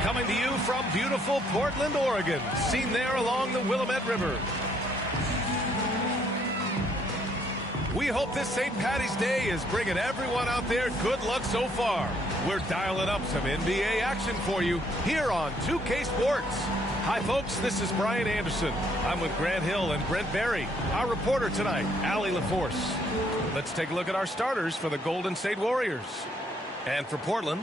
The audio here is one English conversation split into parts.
Coming to you from beautiful Portland, Oregon, seen there along the Willamette River. We hope this St. Paddy's Day is bringing everyone out there good luck so far. We're dialing up some NBA action for you here on 2K Sports. Hi, folks. This is Brian Anderson. I'm with Grant Hill and Brent Barry. Our reporter tonight, Allie LaForce. Let's take a look at our starters for the Golden State Warriors. And for Portland,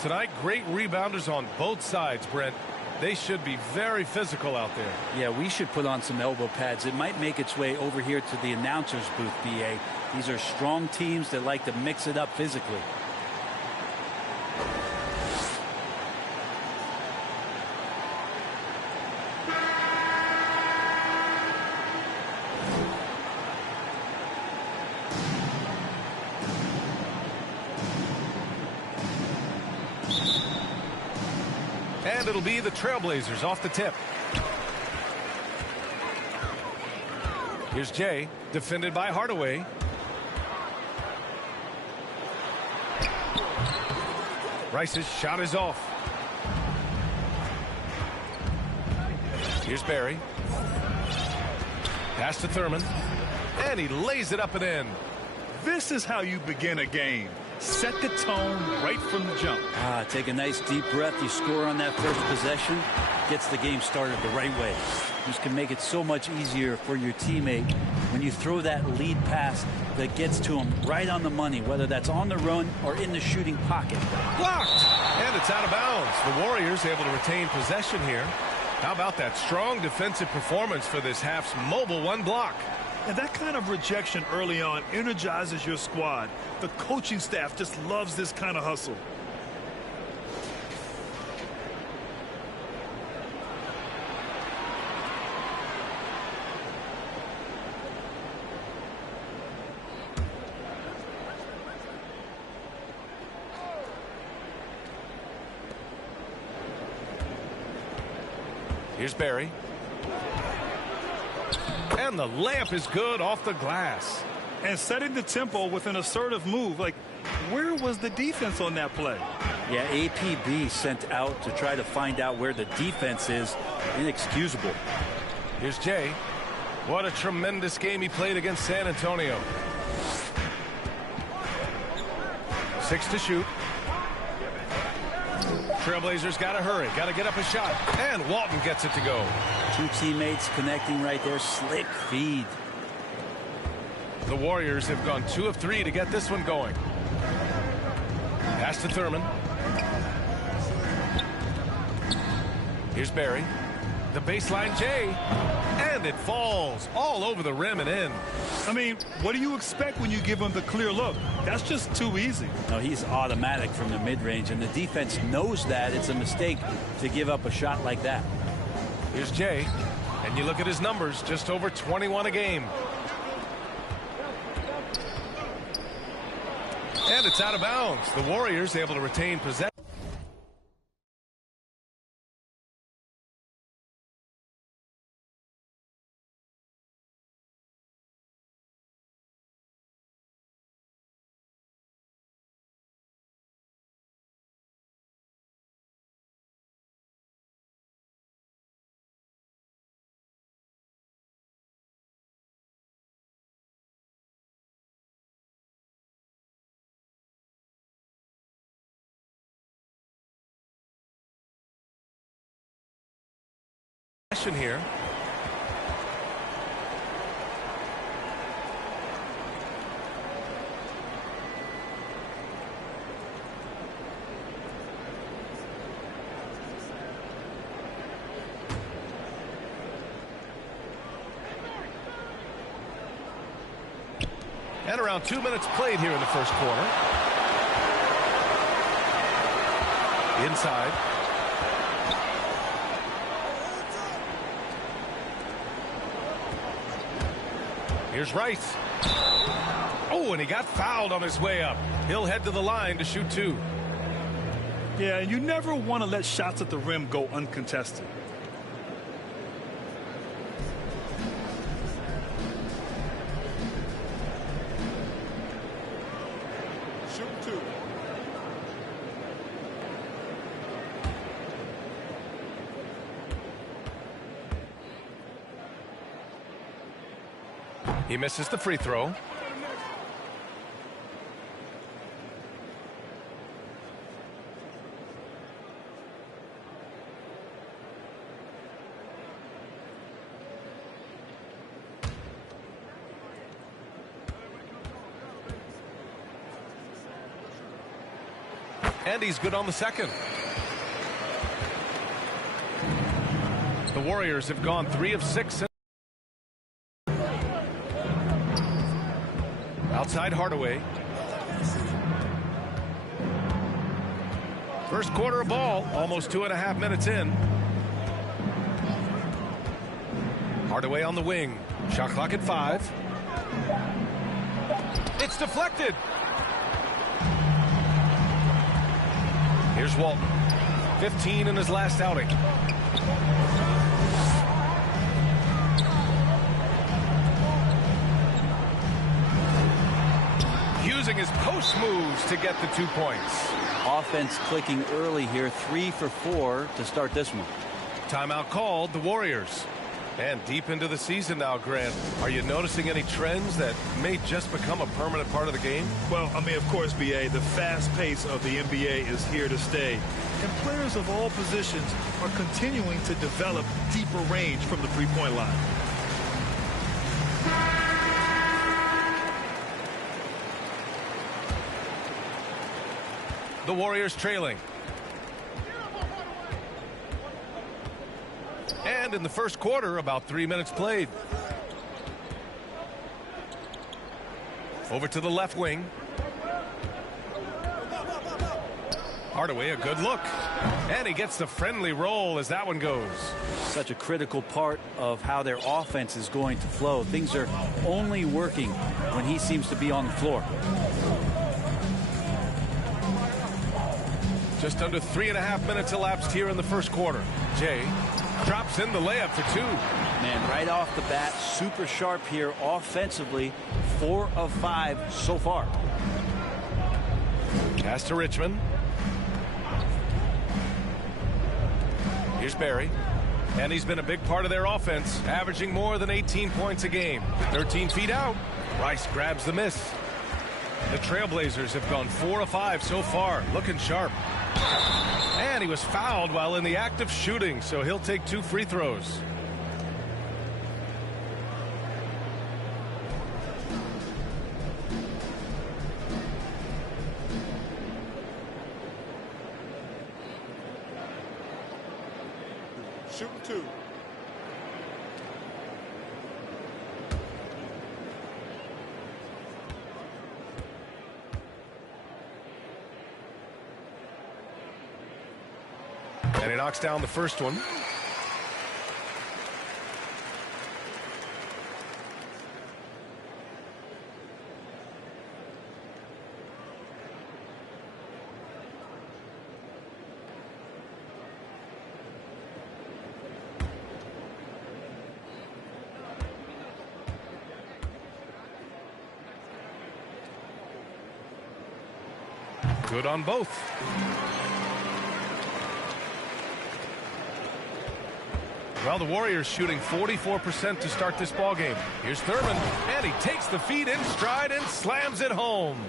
tonight, great rebounders on both sides, Brent. They should be very physical out there. Yeah, we should put on some elbow pads. It might make its way over here to the announcer's booth, B.A. These are strong teams that like to mix it up physically. And it'll be the Trailblazers off the tip. Here's Jay, defended by Hardaway. Rice's shot is off. Here's Barry. Pass to Thurman. And he lays it up and in. This is how you begin a game. Set the tone right from the jump. Take a nice deep breath. You score on that first possession. Gets the game started the right way. This can make it so much easier for your teammate when you throw that lead pass that gets to him right on the money, whether that's on the run or in the shooting pocket. Blocked! And it's out of bounds. The Warriors able to retain possession here. How about that strong defensive performance for this half's mobile one block? And that kind of rejection early on energizes your squad. The coaching staff just loves this kind of hustle. Here's Barry. And the layup is good off the glass. And setting the tempo with an assertive move. Like, where was the defense on that play? Yeah, APB sent out to try to find out where the defense is. Inexcusable. Here's Jay. What a tremendous game he played against San Antonio. 6 to shoot. Trailblazers got to hurry. Got to get up a shot. And Walton gets it to go. Two teammates connecting right there. Slick feed. The Warriors have gone 2 of 3 to get this one going. Pass to Thurman. Here's Barry. The baseline Jay. And it falls all over the rim and in. I mean, what do you expect when you give him the clear look? That's just too easy. No, he's automatic from the mid-range, and the defense knows that it's a mistake to give up a shot like that. Here's Jay. And you look at his numbers, just over 21 a game. And it's out of bounds. The Warriors able to retain possession. Here. And around 2 minutes played here in the first quarter. Inside. Here's Rice. Oh, and he got fouled on his way up. He'll head to the line to shoot 2. Yeah, you never want to let shots at the rim go uncontested. Shoot 2. He misses the free throw. And he's good on the second. The Warriors have gone 3 of 6. Outside Hardaway. First quarter of ball, almost 2.5 minutes in. Hardaway on the wing. Shot clock at 5. It's deflected. Here's Walton. 15 in his last outing. Using his post moves to get the 2 points. Offense clicking early here, 3 for 4 to start this one. Timeout called, the Warriors. And deep into the season now, Grant, are you noticing any trends that may just become a permanent part of the game? Well, I mean, of course, B.A., the fast pace of the NBA is here to stay. And players of all positions are continuing to develop deeper range from the three-point line. The Warriors trailing. And in the first quarter, about 3 minutes played. Over to the left wing. Hardaway, a good look. And he gets the friendly roll as that one goes. Such a critical part of how their offense is going to flow. Things are only working when he seems to be on the floor. Just under 3.5 minutes elapsed here in the first quarter. Jay drops in the layup for 2. Man, right off the bat, super sharp here offensively. 4 of 5 so far. Pass to Richmond. Here's Barry. And he's been a big part of their offense, averaging more than 18 points a game. 13 feet out. Rice grabs the miss. The Trailblazers have gone 4 of 5 so far, looking sharp. And he was fouled while in the act of shooting, so he'll take 2 free throws. Shoot 2. And he knocks down the first one. Good on both. Well, the Warriors shooting 44% to start this ball game. Here's Thurman, and he takes the feed in stride and slams it home.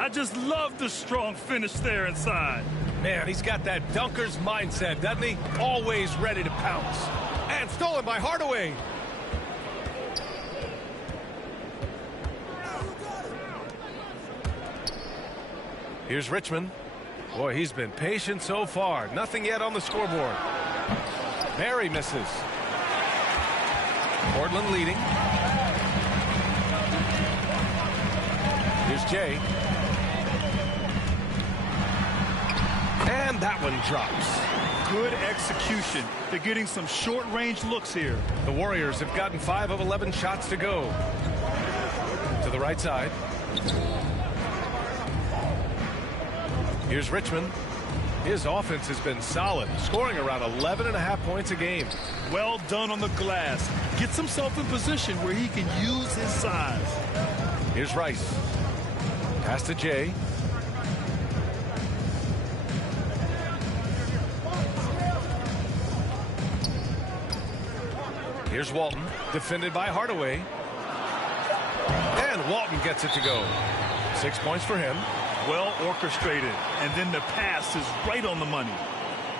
I just love the strong finish there inside. Man, he's got that dunker's mindset, doesn't he? Always ready to pounce. And stolen by Hardaway. Here's Richmond. Boy, he's been patient so far. Nothing yet on the scoreboard. Barry misses. Portland leading. Here's Jay. And that one drops. Good execution. They're getting some short-range looks here. The Warriors have gotten 5 of 11 shots to go. To the right side. Here's Richmond. His offense has been solid, scoring around 11.5 points a game. Well done on the glass. Gets himself in position where he can use his size. Here's Rice. Pass to Jay. Here's Walton, defended by Hardaway. And Walton gets it to go. 6 points for him. Well orchestrated, and then the pass is right on the money.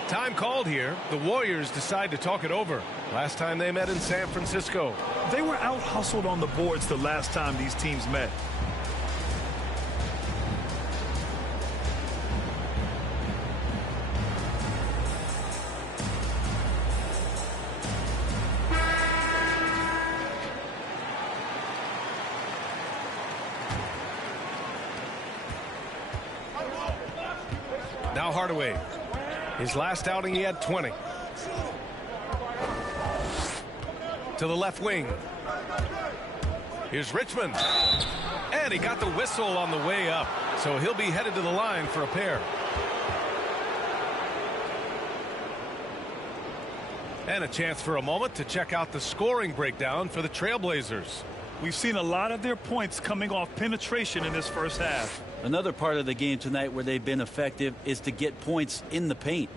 Time called here. The Warriors decide to talk it over. Last time they met in San Francisco. They were out-hustled on the boards the last time these teams met. Now Hardaway. His last outing, he had 20. To the left wing. Here's Richmond. And he got the whistle on the way up. So he'll be headed to the line for a pair. And a chance for a moment to check out the scoring breakdown for the Trailblazers. We've seen a lot of their points coming off penetration in this first half. Another part of the game tonight where they've been effective is to get points in the paint.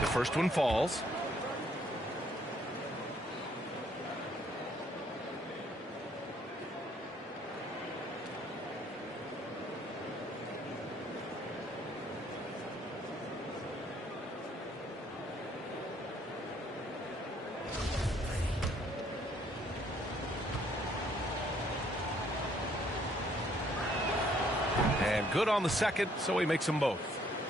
The first one falls. And good on the second, so he makes them both.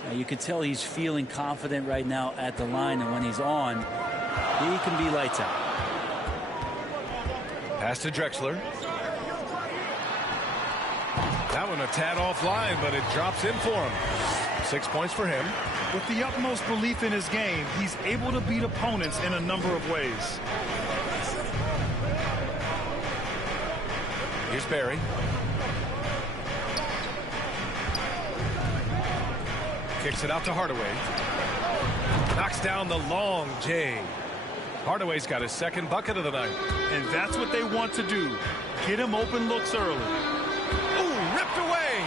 Now you can tell he's feeling confident right now at the line, and when he's on, he can be lights out. Pass to Drexler. That one a tad offline, but it drops in for him. 6 points for him. With the utmost belief in his game, he's able to beat opponents in a number of ways. Here's Barry. Kicks it out to Hardaway. Knocks down the long J. Hardaway's got his second bucket of the night. And that's what they want to do. Get him open looks early. Ooh, ripped away.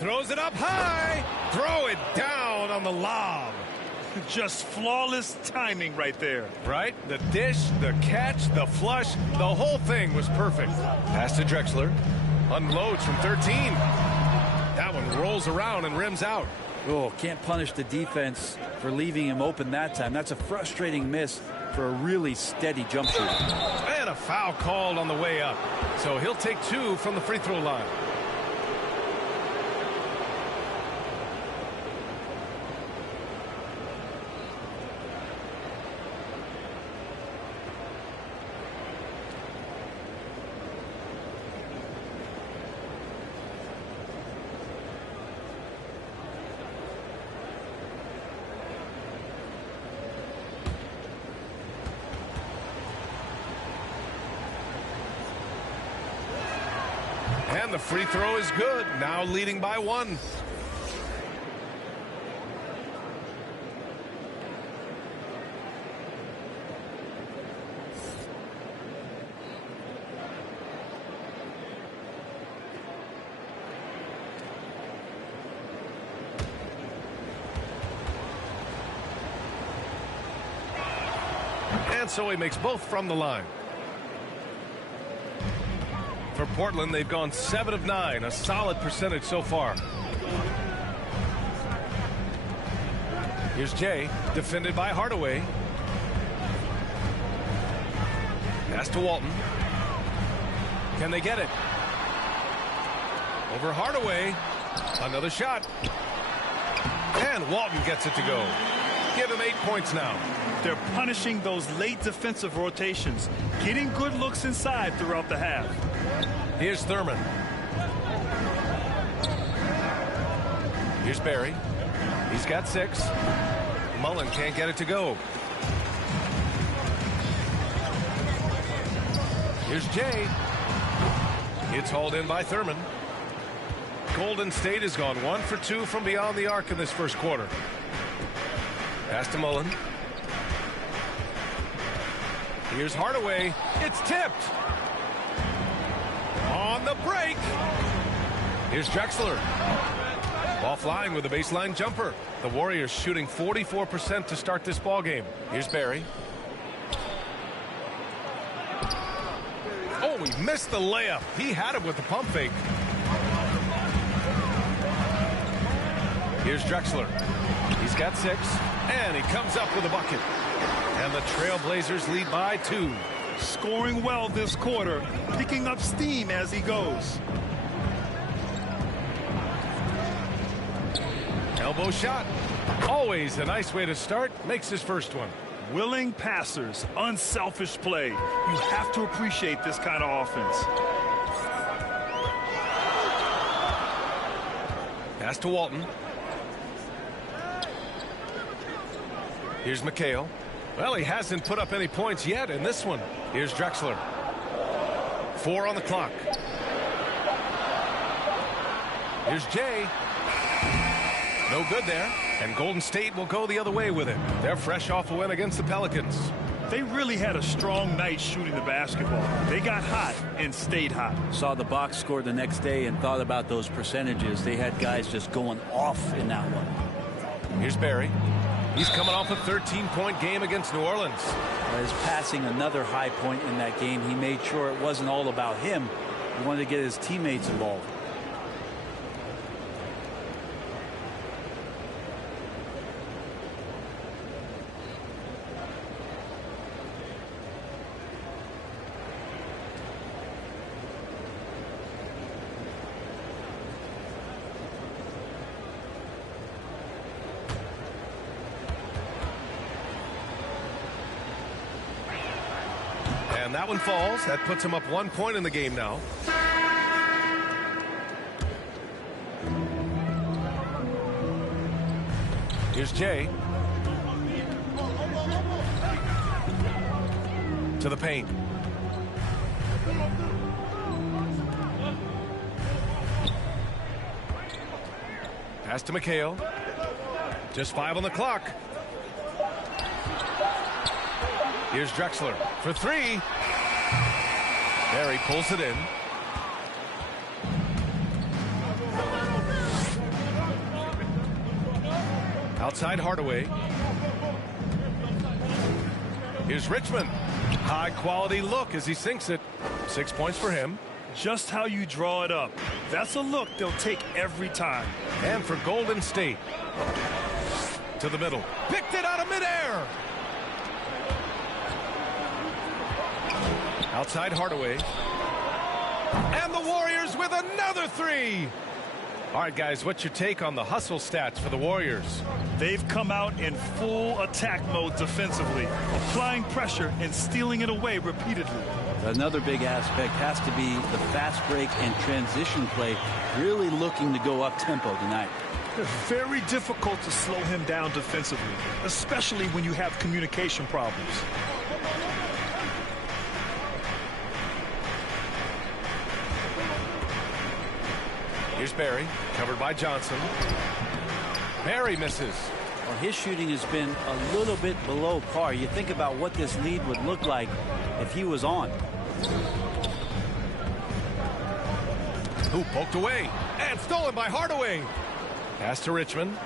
Throws it up high. Throw it down on the lob. Just flawless timing right there. Right? The dish, the catch, the flush, the whole thing was perfect. Pass to Drexler. Unloads from 13. That one rolls around and rims out. Oh, can't punish the defense for leaving him open that time. That's a frustrating miss for a really steady jump shooter. And a foul called on the way up. So he'll take 2 from the free throw line. And the free throw is good. Now leading by 1. And so he makes both from the line. For Portland, they've gone 7 of 9, a solid percentage so far. Here's Jay, defended by Hardaway. Pass to Walton. Can they get it? Over Hardaway. Another shot. And Walton gets it to go. Give him 8 points now. They're punishing those late defensive rotations, getting good looks inside throughout the half. Here's Thurman. Here's Barry. He's got 6. Mullen can't get it to go. Here's Jay. It's hauled in by Thurman. Golden State has gone 1 for 2 from beyond the arc in this first quarter. Pass to Mullen. Here's Hardaway. It's tipped. On the break. Here's Drexler. Ball flying with a baseline jumper. The Warriors shooting 44% to start this ball game. Here's Barry. Oh, he missed the layup. He had it with the pump fake. Here's Drexler. He's got 6, and he comes up with a bucket. And the Trailblazers lead by 2. Scoring well this quarter, picking up steam as he goes. Elbow shot. Always a nice way to start. Makes his first one. Willing passers, unselfish play. You have to appreciate this kind of offense. Pass to Walton. Here's McHale. Well, he hasn't put up any points yet in this one. Here's Drexler. 4 on the clock. Here's Jay. No good there. And Golden State will go the other way with it. They're fresh off a win against the Pelicans. They really had a strong night shooting the basketball. They got hot and stayed hot. Saw the box score the next day and thought about those percentages. They had guys just going off in that one. Here's Barry. He's coming off a 13-point game against New Orleans. He's passing another high point in that game. He made sure it wasn't all about him. He wanted to get his teammates involved. And that one falls. That puts him up 1 point in the game now. Here's Jay. To the paint. Pass to McHale. Just 5 on the clock. Here's Drexler for 3. Barry pulls it in. Outside Hardaway. Here's Richmond. High quality look as he sinks it. 6 points for him. Just how you draw it up. That's a look they'll take every time. And for Golden State. To the middle. Picked it out of midair. Outside Hardaway. And the Warriors with another 3. All right, guys, what's your take on the hustle stats for the Warriors? They've come out in full attack mode defensively, applying pressure and stealing it away repeatedly. Another big aspect has to be the fast break and transition play, really looking to go up tempo tonight. It's very difficult to slow him down defensively, especially when you have communication problems. Here's Barry, covered by Johnson. Barry misses. Well, his shooting has been a little bit below par. You think about what this lead would look like if he was on. Who poked away and stolen by Hardaway. Pass to Richmond.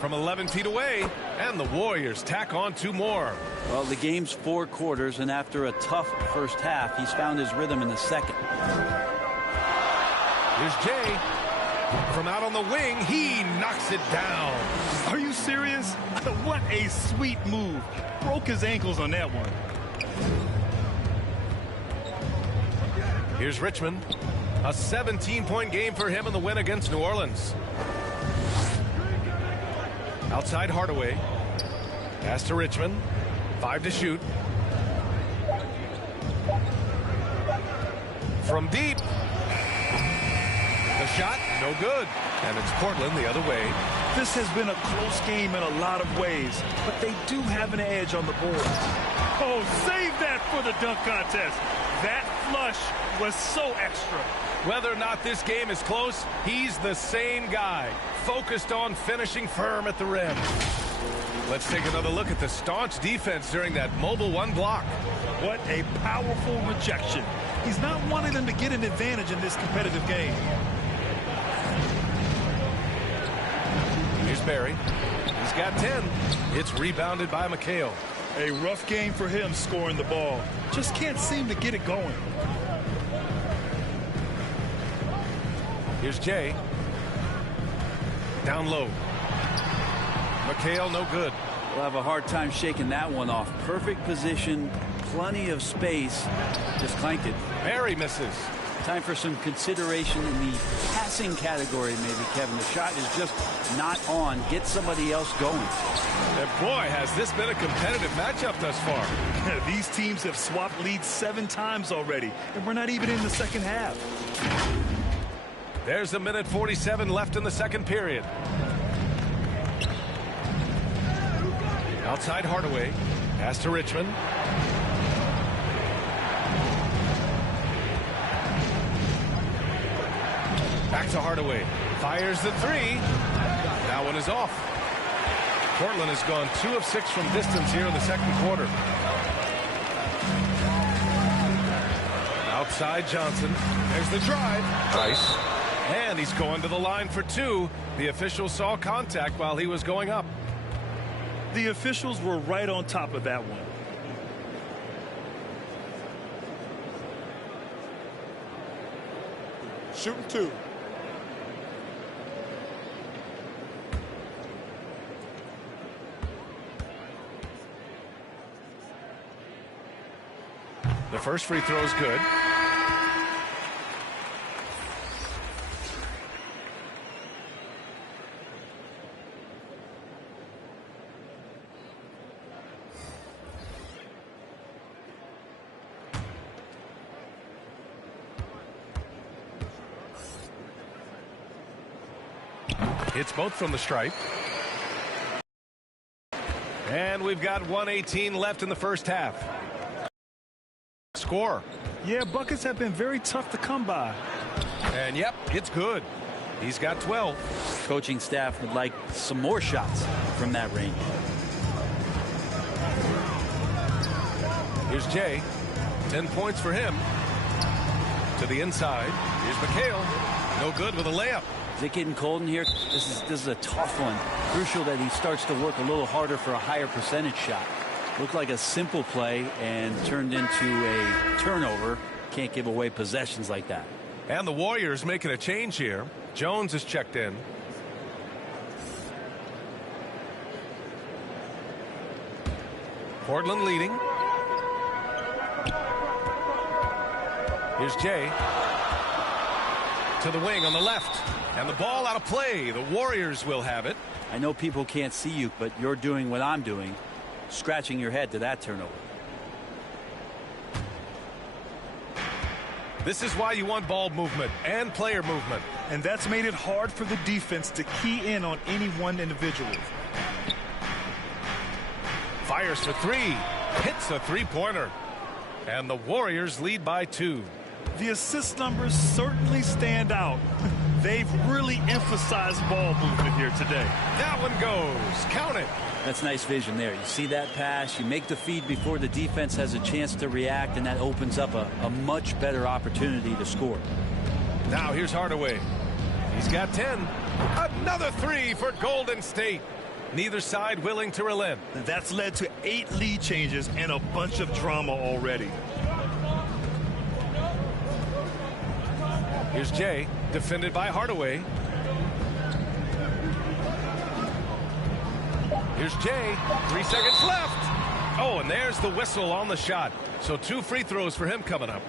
From 11 feet away, and the Warriors tack on 2 more. Well, the game's 4 quarters, and after a tough first half, he's found his rhythm in the second. Here's Jay. From out on the wing, he knocks it down. Are you serious? What a sweet move. Broke his ankles on that one. Here's Richmond. A 17-point game for him in the win against New Orleans. Outside Hardaway. Pass to Richmond. 5 to shoot. From deep. The shot, no good. And it's Portland the other way. This has been a close game in a lot of ways, but they do have an edge on the board. Oh, save that for the dunk contest. That flush was so extra. Whether or not this game is close, he's the same guy, focused on finishing firm at the rim. Let's take another look at the staunch defense during that mobile one block. What a powerful rejection. He's not wanting them to get an advantage in this competitive game. Here's Barry. He's got 10. It's rebounded by McHale. A rough game for him scoring the ball. Just can't seem to get it going. Here's Jay. Down low. McHale, no good. We'll have a hard time shaking that one off. Perfect position, plenty of space. Just clanked it. Barry misses. Time for some consideration in the passing category, maybe, Kevin. The shot is just not on. Get somebody else going. And boy, has this been a competitive matchup thus far. These teams have swapped leads 7 times already, and we're not even in the second half. There's a minute 47 left in the second period. Outside Hardaway. Pass to Richmond. Back to Hardaway. Fires the 3. That one is off. Portland has gone 2 of 6 from distance here in the second quarter. Outside Johnson. There's the drive. Nice. And he's going to the line for 2. The official saw contact while he was going up. The officials were right on top of that one. Shooting 2. The first free throw is good. Hits both from the stripe. And we've got 1:18 left in the first half. Score. Yeah, buckets have been very tough to come by. And yep, it's good. He's got 12. Coaching staff would like some more shots from that range. Here's Jay. 10 points for him. To the inside. Here's McHale. No good with a layup. Is it getting cold in here? This is a tough one. Crucial that he starts to work a little harder for a higher percentage shot. Looked like a simple play and turned into a turnover. Can't give away possessions like that. And the Warriors making a change here. Jones is checked in. Portland leading. Here's Jay. To the wing on the left. And the ball out of play. The Warriors will have it. I know people can't see you, but you're doing what I'm doing. Scratching your head to that turnover. This is why you want ball movement and player movement. And that's made it hard for the defense to key in on any one individual. Fires for 3. Hits a three-pointer. And the Warriors lead by 2. The assist numbers certainly stand out. They've really emphasized ball movement here today. That one goes. Count it. That's nice vision there. You see that pass, you make the feed before the defense has a chance to react, and that opens up a much better opportunity to score. Now here's Hardaway. He's got 10. Another 3 for Golden State. Neither side willing to relent. That's led to 8 lead changes and a bunch of drama already. Here's Jay, defended by Hardaway. Here's Jay. 3 seconds left. Oh, and there's the whistle on the shot. So 2 free throws for him coming up.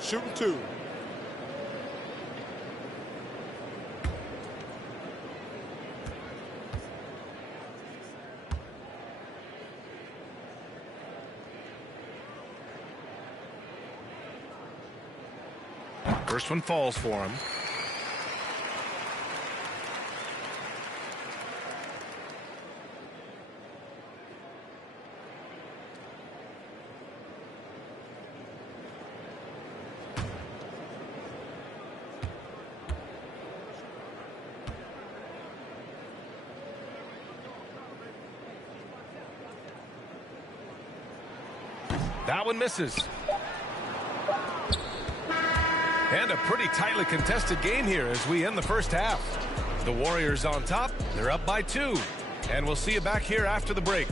Shooting 2. First one falls for him. That one misses. And a pretty tightly contested game here as we end the first half. The Warriors on top. They're up by 2. And we'll see you back here after the break.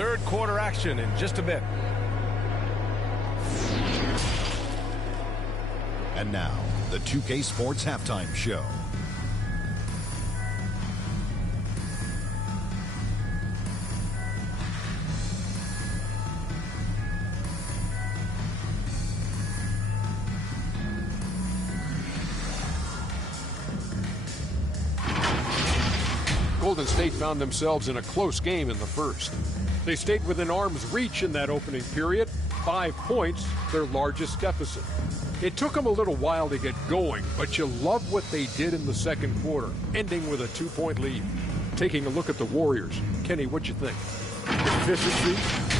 third quarter action in just a bit. And now, the 2K Sports Halftime Show. Golden State found themselves in a close game in the first. They stayed within arm's reach in that opening period. 5 points, their largest deficit. It took them a little while to get going, but you love what they did in the second quarter, ending with a 2-point lead. Taking a look at the Warriors. Kenny, what you think? Efficiency,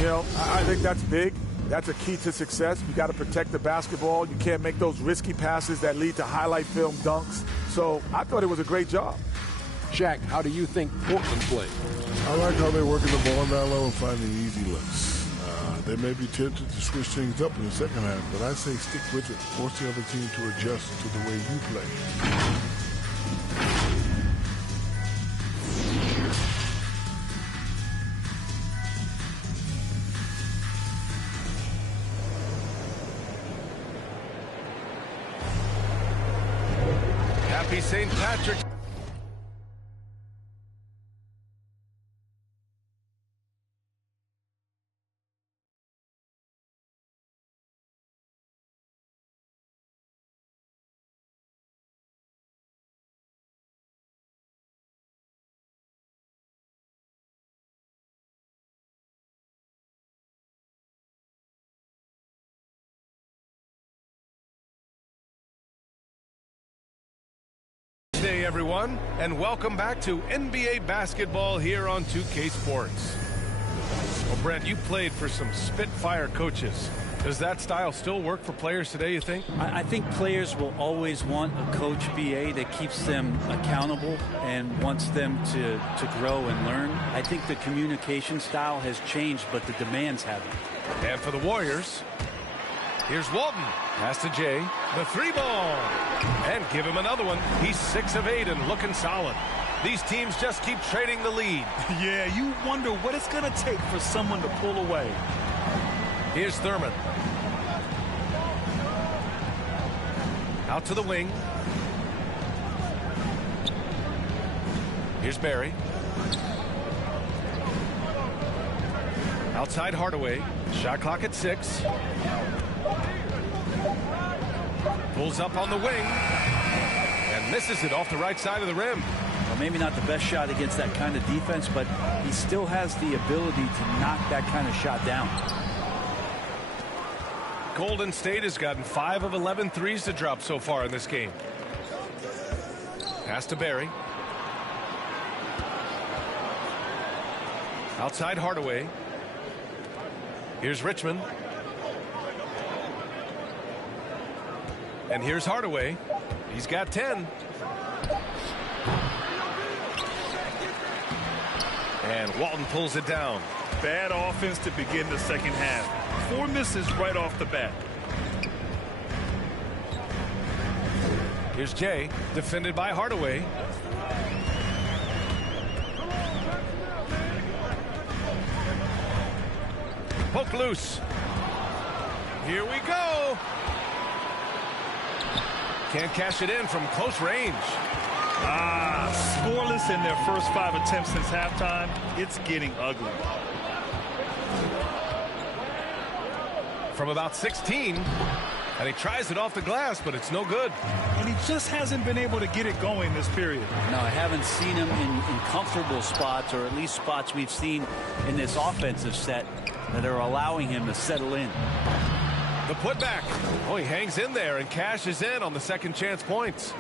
I think that's big. That's a key to success. You got to protect the basketball. You can't make those risky passes that lead to highlight film dunks. So I thought it was a great job. Shaq, how do you think Portland played? I like how they're working the ball down low and finding easy looks. They may be tempted to switch things up in the second half, but I say stick with it. Force the other team to adjust to the way you play. Happy St. Patrick's. Day, everyone, and welcome back to NBA basketball here on 2K Sports. Well, Brent, you played for some Spitfire coaches. Does that style still work for players today, you think? I think players will always want a coach BA that keeps them accountable and wants them to grow and learn. I think the communication style has changed, but the demands haven't. And for the Warriors, here's Walton. Pass to Jay. The 3-ball. And give him another one. He's 6 of 8 and looking solid. These teams just keep trading the lead. Yeah, you wonder what it's going to take for someone to pull away. Here's Thurman. Out to the wing. Here's Barry. Outside Hardaway. Shot clock at 6. Pulls up on the wing and misses it off the right side of the rim. Well, maybe not the best shot against that kind of defense, but he still has the ability to knock that kind of shot down. Golden State has gotten 5 of 11 threes to drop so far in this game. Pass to Barry. Outside Hardaway. Here's Richmond. And here's Hardaway. He's got 10. And Walton pulls it down. Bad offense to begin the second half. 4 misses right off the bat. Here's Jay, defended by Hardaway. Poke loose. Here we go. Can't cash it in from close range. Scoreless in their first 5 attempts since halftime. It's getting ugly. From about 16, and he tries it off the glass, but it's no good. And he just hasn't been able to get it going this period. No, I haven't seen him in comfortable spots, or at least spots we've seen in this offensive set that are allowing him to settle in. The putback. Oh, he hangs in there and cashes in on the second chance points.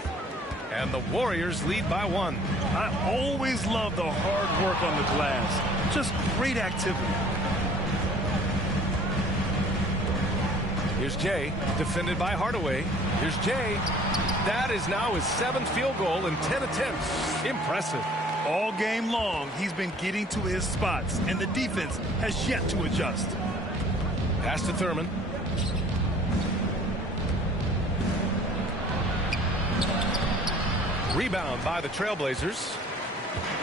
And the Warriors lead by 1. I always love the hard work on the glass. Just great activity. Here's Jay, defended by Hardaway. Here's Jay. That is now his 7th field goal in 10 attempts. Impressive. All game long, he's been getting to his spots, and the defense has yet to adjust. Pass to Thurman. Rebound by the Trailblazers.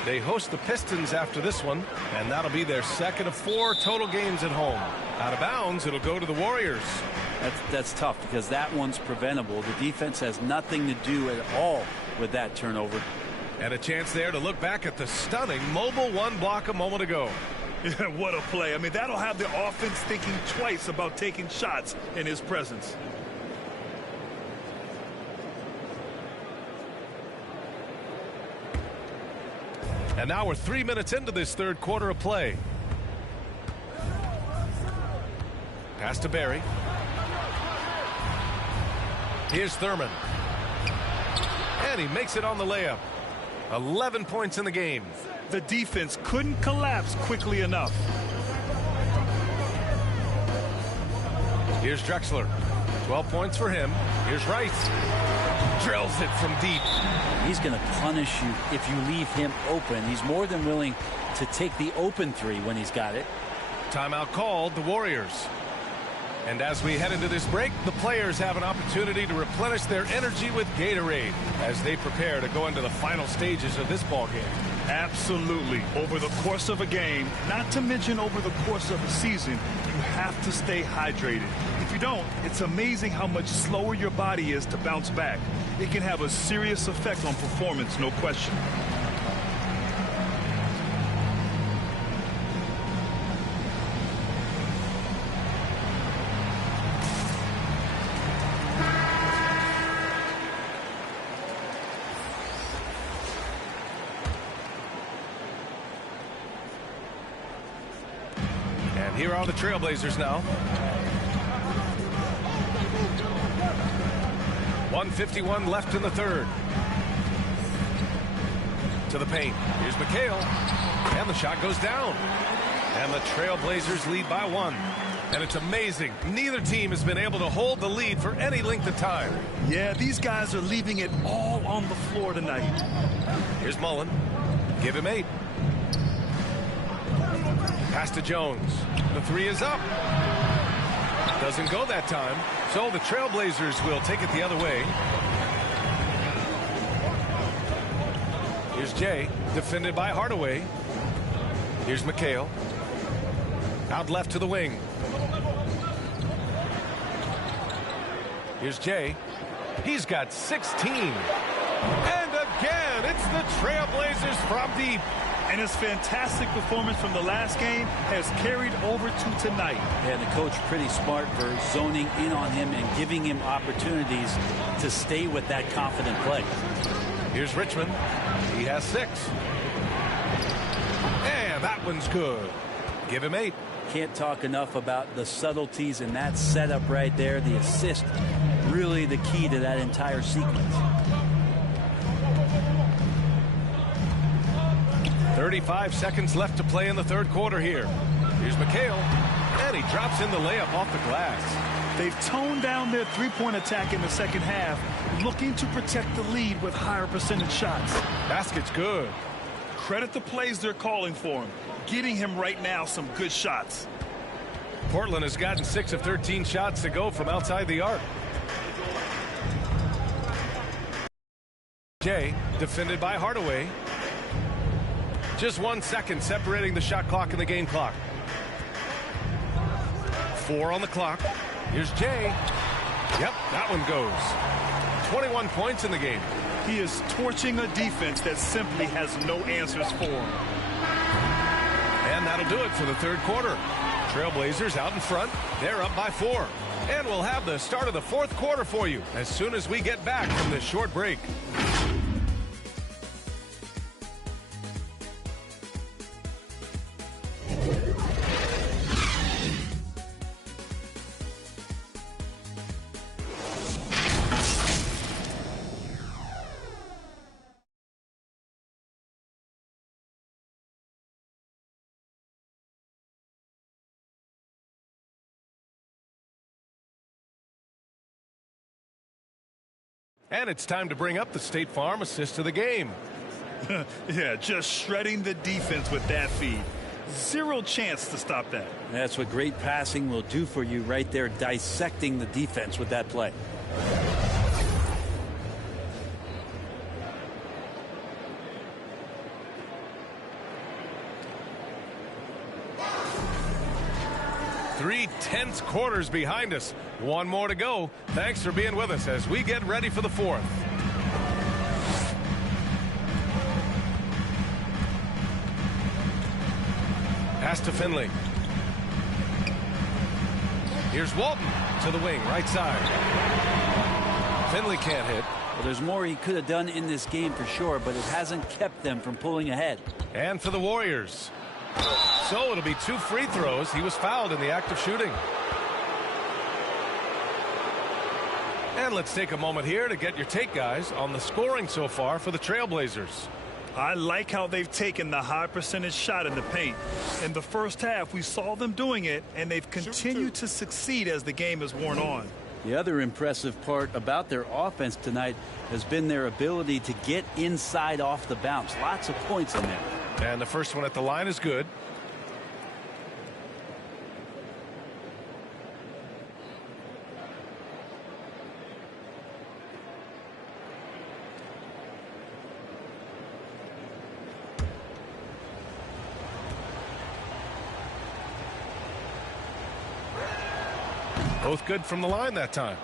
They host the Pistons after this one, and that'll be their second of 4 total games at home. Out of bounds, it'll go to the Warriors. That's tough because that one's preventable. The defense has nothing to do at all with that turnover. And a chance there to look back at the stunning mobile 1 block a moment ago. Yeah, what a play. I mean, that'll have the offense thinking twice about taking shots in his presence. And now we're 3 minutes into this third quarter of play. Pass to Barry. Here's Thurman. And he makes it on the layup. 11 points in the game. The defense couldn't collapse quickly enough. Here's Drexler. 12 points for him. Here's Rice. Drills it from deep. He's going to punish you if you leave him open. He's more than willing to take the open 3 when he's got it. Timeout called, the Warriors. And as we head into this break, the players have an opportunity to replenish their energy with Gatorade as they prepare to go into the final stages of this ball game. Absolutely. Over the course of a game, not to mention over the course of a season, you have to stay hydrated. If you don't, it's amazing how much slower your body is to bounce back. It can have a serious effect on performance, no question. Here are the Trailblazers now. 1:51 left in the third. To the paint. Here's McHale. And the shot goes down. And the Trailblazers lead by 1. And it's amazing. Neither team has been able to hold the lead for any length of time. Yeah, these guys are leaving it all on the floor tonight. Here's Mullen. Give him 8. Pass to Jones. The 3 is up. Doesn't go that time. So the Trailblazers will take it the other way. Here's Jay. Defended by Hardaway. Here's McHale. Out left to the wing. Here's Jay. He's got 16. And again, it's the Trailblazers from deep. And his fantastic performance from the last game has carried over to tonight. And the coach pretty smart for zoning in on him and giving him opportunities to stay with that confident play. Here's Richmond. He has 6. And that one's good. Give him 8. Can't talk enough about the subtleties in that setup right there. The assist, really the key to that entire sequence. 35 seconds left to play in the third quarter here. Here's McHale, and he drops in the layup off the glass. They've toned down their three-point attack in the second half, looking to protect the lead with higher percentage shots. Basket's good. Credit the plays they're calling for him, getting him right now some good shots. Portland has gotten 6 of 13 shots to go from outside the arc. Jay, defended by Hardaway. Just 1 second separating the shot clock and the game clock. 4 on the clock. Here's Jay. Yep, that one goes. 21 points in the game. He is torching a defense that simply has no answers for him. And that'll do it for the third quarter. Trailblazers out in front. They're up by 4. And we'll have the start of the fourth quarter for you as soon as we get back from this short break. And it's time to bring up the State Farm assist to the game. Yeah, just shredding the defense with that feed. Zero chance to stop that. That's what great passing will do for you right there, dissecting the defense with that play. 3 tense quarters behind us. One more to go. Thanks for being with us as we get ready for the fourth. Pass to Finley. Here's Walton to the wing, right side. Finley can't hit. Well, there's more he could have done in this game for sure, but it hasn't kept them from pulling ahead. And for the Warriors. So it'll be 2 free throws. He was fouled in the act of shooting. And let's take a moment here to get your take, guys, on the scoring so far for the Trailblazers. I like how they've taken the high percentage shot in the paint. In the first half, we saw them doing it, and they've continued to succeed as the game has worn on. The other impressive part about their offense tonight has been their ability to get inside off the bounce. Lots of points in there. And the first one at the line is good. Both good from the line that time.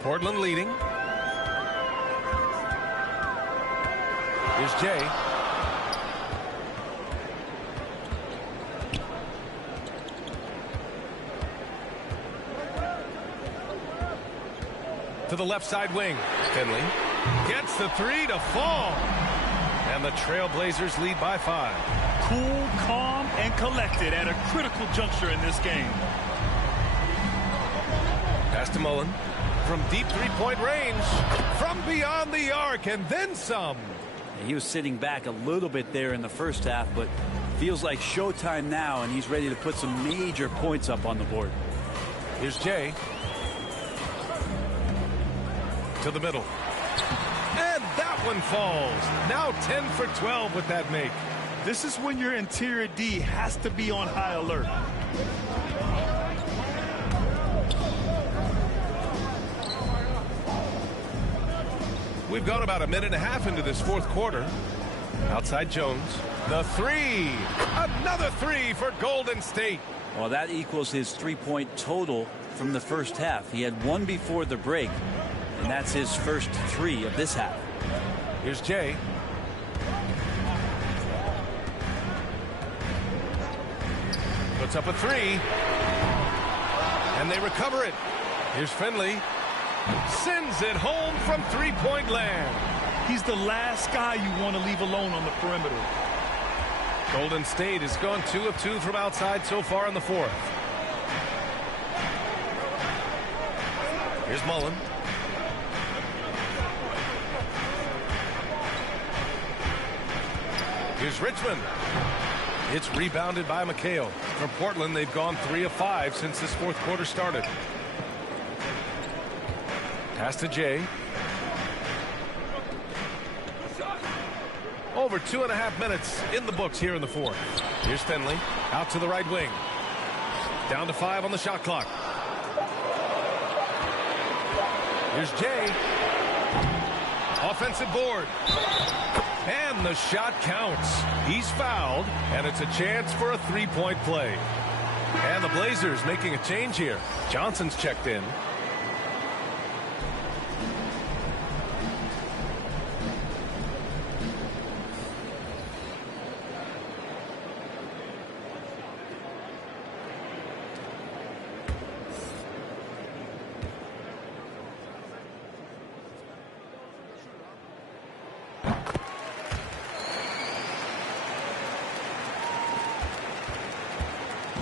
Portland leading. Here's Jay. To the left side wing. Finley gets the 3 to fall. And the Trailblazers lead by 5. Cool, calm, and collected at a critical juncture in this game. Pass to Mullen from deep three-point range, from beyond the arc, and then some. He was sitting back a little bit there in the first half, but feels like showtime now, and he's ready to put some major points up on the board. Here's Jay. To the middle. And that one falls. Now 10 for 12 with that make. This is when your interior D has to be on high alert. We've gone about a minute and a half into this fourth quarter. Outside Jones. The 3. Another 3 for Golden State. Well, that equals his three-point total from the first half. He had one before the break, and that's his first 3 of this half. Here's Jay. Puts up a 3. And they recover it. Here's Finley. Sends it home from three-point land. He's the last guy you want to leave alone on the perimeter. Golden State has gone 2 of 2 from outside so far in the fourth. Here's Mullen. Here's Richmond. It's rebounded by McHale. For Portland, they've gone 3 of 5 since this fourth quarter started. Pass to Jay. Over 2.5 minutes in the books here in the fourth. Here's Finley out to the right wing. Down to 5 on the shot clock. Here's Jay. Offensive board. And the shot counts. He's fouled, and it's a chance for a three-point play. And the Blazers making a change here. Johnson's checked in.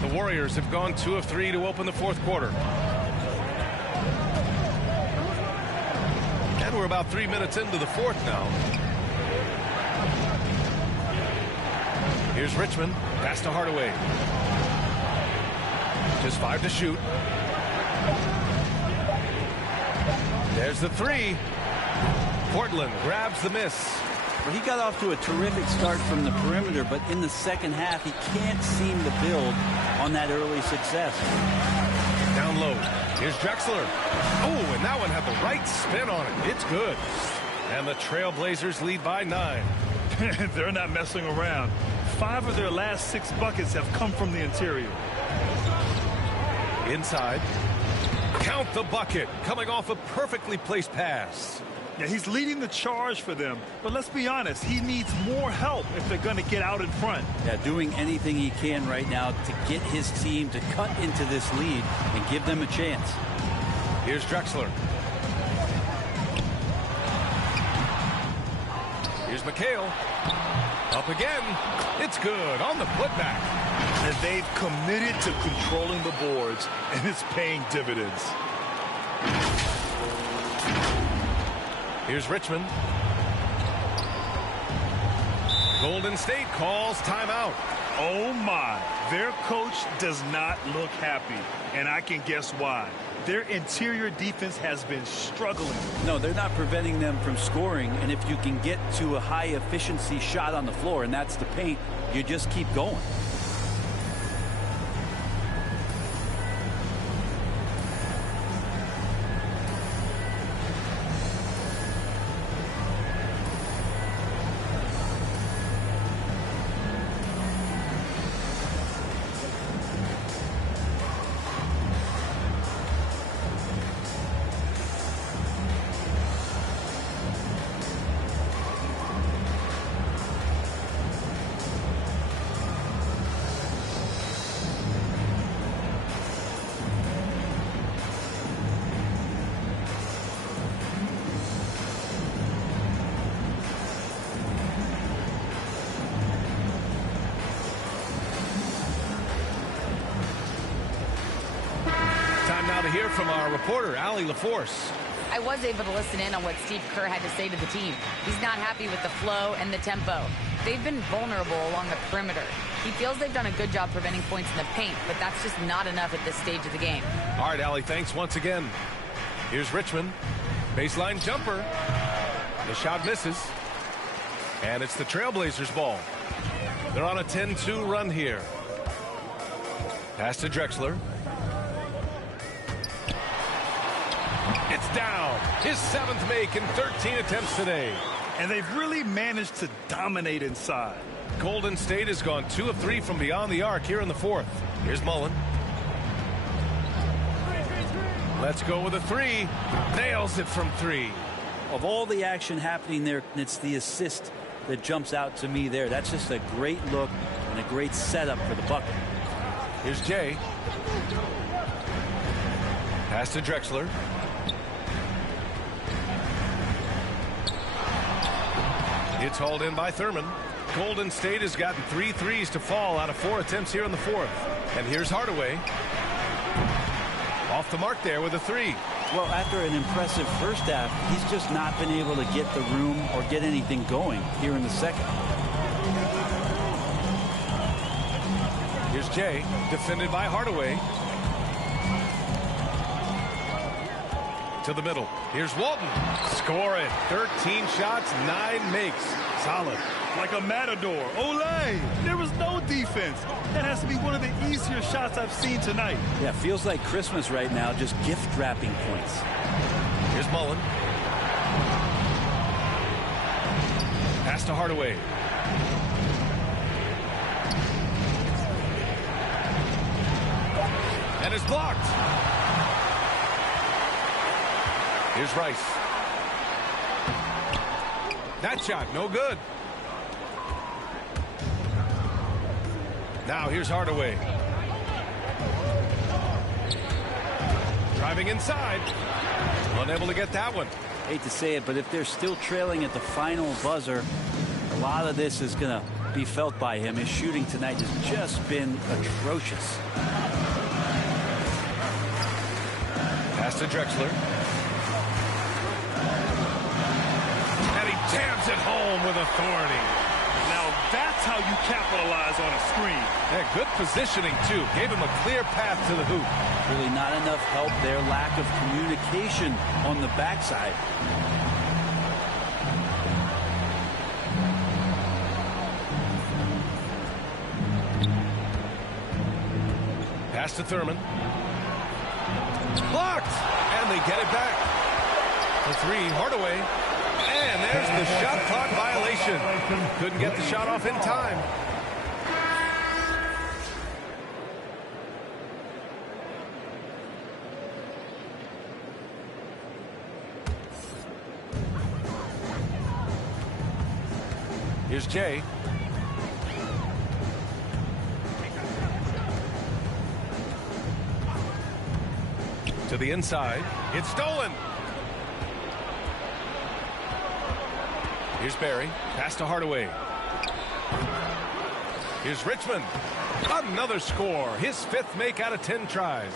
The Warriors have gone 2 of 3 to open the fourth quarter. And we're about 3 minutes into the fourth now. Here's Richmond. Pass to Hardaway. Just 5 to shoot. There's the 3. Portland grabs the miss. Well, he got off to a terrific start from the perimeter, but in the second half, he can't seem to build on that early success. Down low. Here's Drexler. Oh, and that one had the right spin on it. It's good. And the Trailblazers lead by 9. They're not messing around. 5 of their last 6 buckets have come from the interior. Inside. Count the bucket, coming off a perfectly placed pass. Yeah, he's leading the charge for them, but let's be honest, he needs more help if they're going to get out in front. Yeah, doing anything he can right now to get his team to cut into this lead and give them a chance. Here's Drexler. Here's McHale. Up again. It's good on the putback. And they've committed to controlling the boards, and it's paying dividends. Here's Richmond. Golden State calls timeout. Oh my, their coach does not look happy, and I can guess why. Their interior defense has been struggling. No, they're not preventing them from scoring, and if you can get to a high efficiency shot on the floor, and that's the paint, you just keep going. To hear from our reporter, Allie LaForce. I was able to listen in on what Steve Kerr had to say to the team. He's not happy with the flow and the tempo. They've been vulnerable along the perimeter. He feels they've done a good job preventing points in the paint, but that's just not enough at this stage of the game. All right, Allie, thanks once again. Here's Richmond. Baseline jumper. The shot misses. And it's the Trailblazers' ball. They're on a 10-2 run here. Pass to Drexler. It's down. His 7th make in 13 attempts today. And they've really managed to dominate inside. Golden State has gone 2 of 3 from beyond the arc here in the 4th. Here's Mullen. Let's go with a 3. Nails it from 3. Of all the action happening there, it's the assist that jumps out to me there. That's just a great look and a great setup for the bucket. Here's Jay. Pass to Drexler. It's hauled in by Thurman. Golden State has gotten 3 threes to fall out of 4 attempts here in the 4th. And here's Hardaway. Off the mark there with a 3. Well, after an impressive first half, he's just not been able to get the room or get anything going here in the second. Here's Jay, defended by Hardaway. To the middle. Here's Walton. Score it. 13 shots, 9 makes. Solid. Like a matador. Olay! There was no defense. That has to be one of the easier shots I've seen tonight. Yeah, feels like Christmas right now, just gift wrapping points. Here's Mullen. Pass to Hardaway. And it's blocked. Here's Rice. That shot, no good. Now here's Hardaway. Driving inside. Unable to get that one. Hate to say it, but if they're still trailing at the final buzzer, a lot of this is going to be felt by him. His shooting tonight has just been atrocious. Pass to Drexler. Jams it home with authority. Now that's how you capitalize on a screen. Yeah, good positioning, too. Gave him a clear path to the hoop. Really not enough help there. Lack of communication on the backside. Pass to Thurman. Blocked! And they get it back. The 3, Hardaway. And there's the shot clock violation. Couldn't get the shot off in time. Here's Jay. To the inside. It's stolen. Here's Barry. Pass to Hardaway. Here's Richmond. Another score. His 5th make out of 10 tries.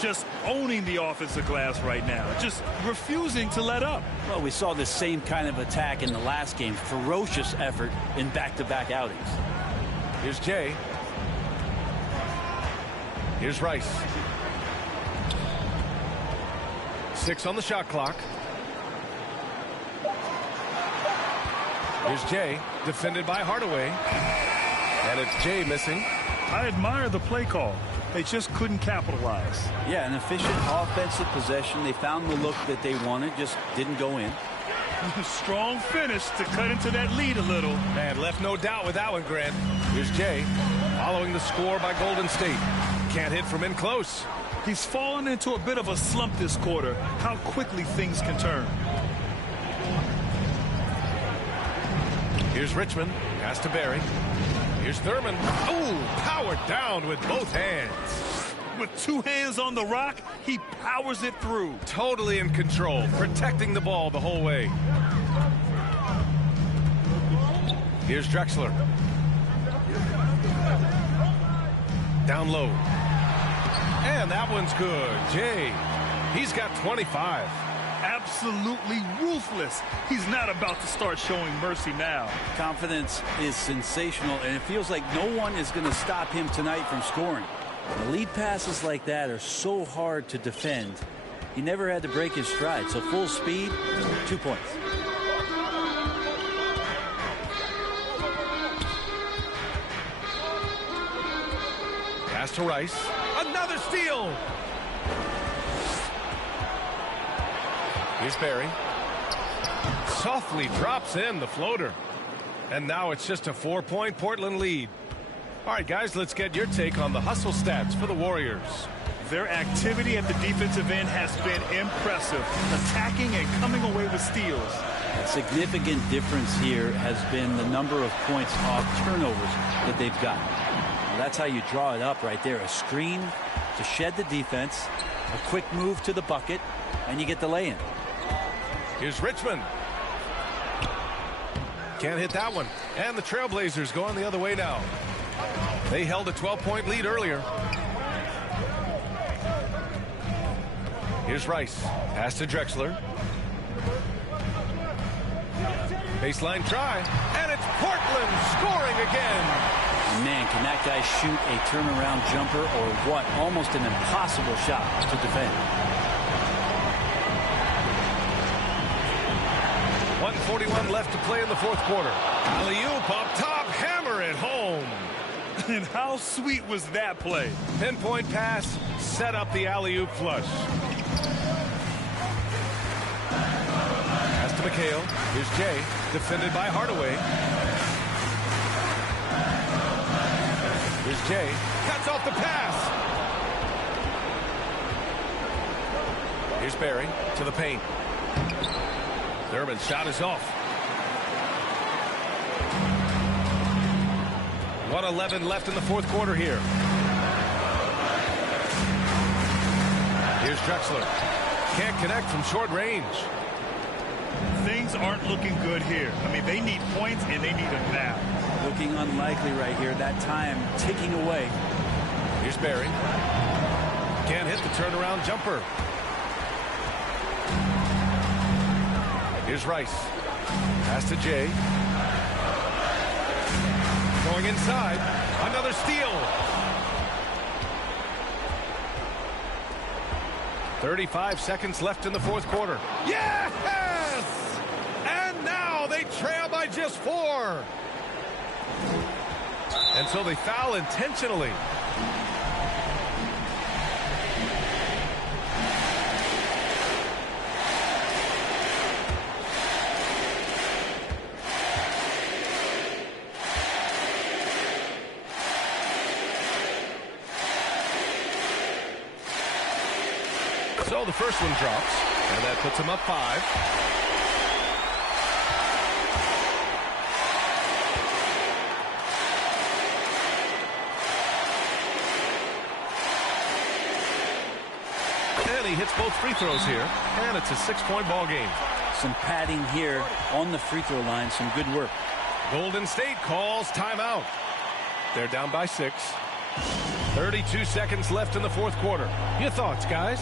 Just owning the offensive glass right now. Just refusing to let up. Well, we saw the same kind of attack in the last game. Ferocious effort in back-to-back outings. Here's Jay. Here's Rice. 6 on the shot clock. Here's Jay, defended by Hardaway. And it's Jay missing. I admire the play call. They just couldn't capitalize. Yeah, an efficient offensive possession. They found the look that they wanted, just didn't go in. Strong finish to cut into that lead a little. Man, left no doubt with that one, Grant. Here's Jay, following the score by Golden State. Can't hit from in close. He's fallen into a bit of a slump this quarter. How quickly things can turn. Here's Richmond. Pass to Barry. Here's Thurman. Oh, powered down with both hands. With 2 hands on the rock, he powers it through. Totally in control, protecting the ball the whole way. Here's Drexler. Down low. And that one's good. Jay, he's got 25. Absolutely ruthless. He's not about to start showing mercy now. Confidence is sensational, and it feels like no one is going to stop him tonight from scoring. The lead passes like that are so hard to defend. He never had to break his stride, so full speed, 2 points. Pass to Rice. Another steal. Here's Barry. Softly drops in the floater. And now it's just a 4-point Portland lead. All right, guys, let's get your take on the hustle stats for the Warriors. Their activity at the defensive end has been impressive, attacking and coming away with steals. A significant difference here has been the number of points off turnovers that they've gotten. Well, that's how you draw it up right there. A screen to shed the defense, a quick move to the bucket, and you get the lay-in. Here's Richmond. Can't hit that one. And the Trailblazers going the other way now. They held a 12-point lead earlier. Here's Rice. Pass to Drexler. Baseline try. And it's Portland scoring again. Man, can that guy shoot a turnaround jumper or what? Almost an impossible shot to defend. 1:41 left to play in the 4th quarter. Alley-oop up top. Hammer it home. And how sweet was that play? Pinpoint pass. Set up the alley-oop flush. Pass to McHale. Here's Jay. Defended by Hardaway. Here's Jay. Cuts off the pass. Here's Barry to the paint. Thurman's shot is off. 1:11 left in the 4th quarter here. Here's Drexler. Can't connect from short range. Things aren't looking good here. I mean, they need points and they need them now. Looking unlikely right here. That time ticking away. Here's Barry. Can't hit the turnaround jumper. Here's Rice. Pass to Jay. Going inside. Another steal. 35 seconds left in the 4th quarter. Yes! And now they trail by just 4. And so they foul intentionally. So the first one drops, and that puts him up 5. And he hits both free throws here, and it's a 6-point ball game. Some padding here on the free throw line. Some good work. Golden State calls timeout. They're down by 6. 32 seconds left in the fourth quarter. Your thoughts, guys?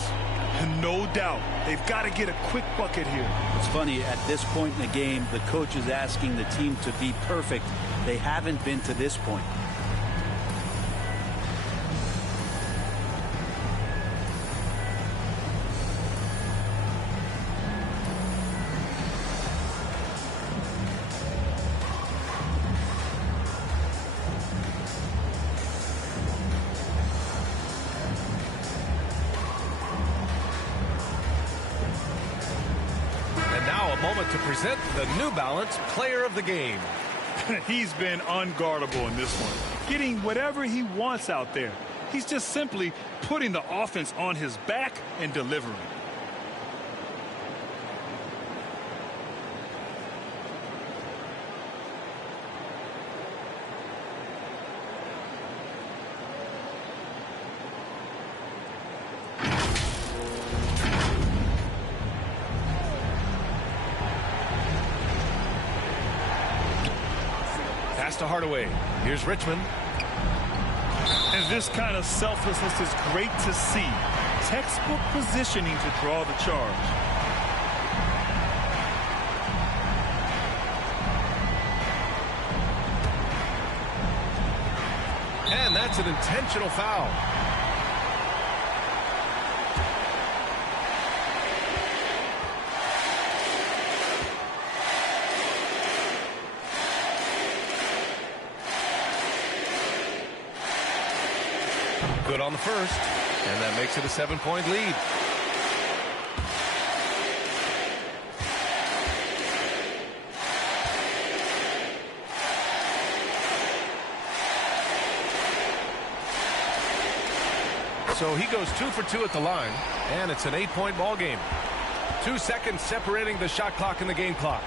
No doubt. They've got to get a quick bucket here. It's funny, at this point in the game, the coach is asking the team to be perfect. They haven't been to this point. To present the New Balance Player of the Game. He's been unguardable in this one, getting whatever he wants out there. He's just simply putting the offense on his back and delivering. Pass to Hardaway. Here's Richmond. And this kind of selflessness is great to see. Textbook positioning to draw the charge. And that's an intentional foul. Good on the first, and that makes it a 7-point lead. So he goes 2 for 2 at the line, and it's an 8-point ball game. 2 seconds separating the shot clock and the game clock.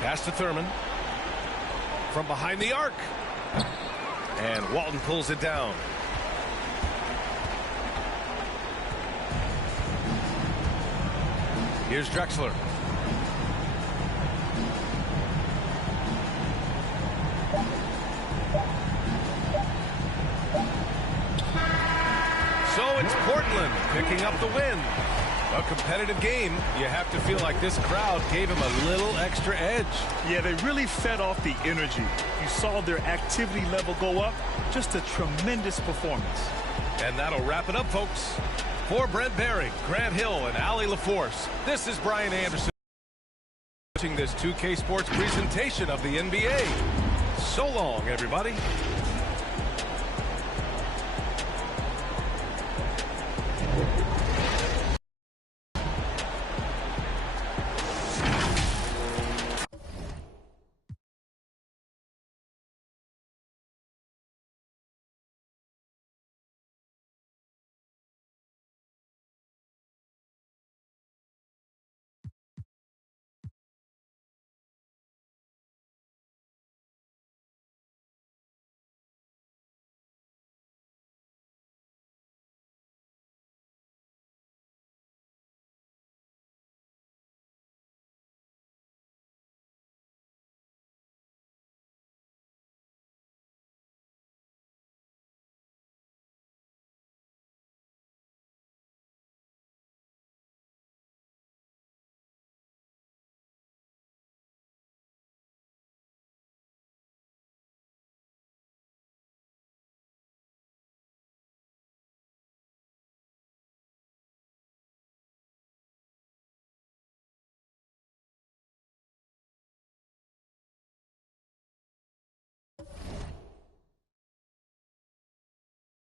Pass to Thurman. From behind the arc. And Walton pulls it down. Here's Drexler. So it's Portland picking up the win. A competitive game. You have to feel like this crowd gave him a little extra edge. Yeah, they really fed off the energy. You saw their activity level go up. Just a tremendous performance. And that'll wrap it up, folks. For Brent Barry, Grant Hill, and Allie LaForce, this is Brian Anderson watching this 2K Sports presentation of the NBA. So long, everybody.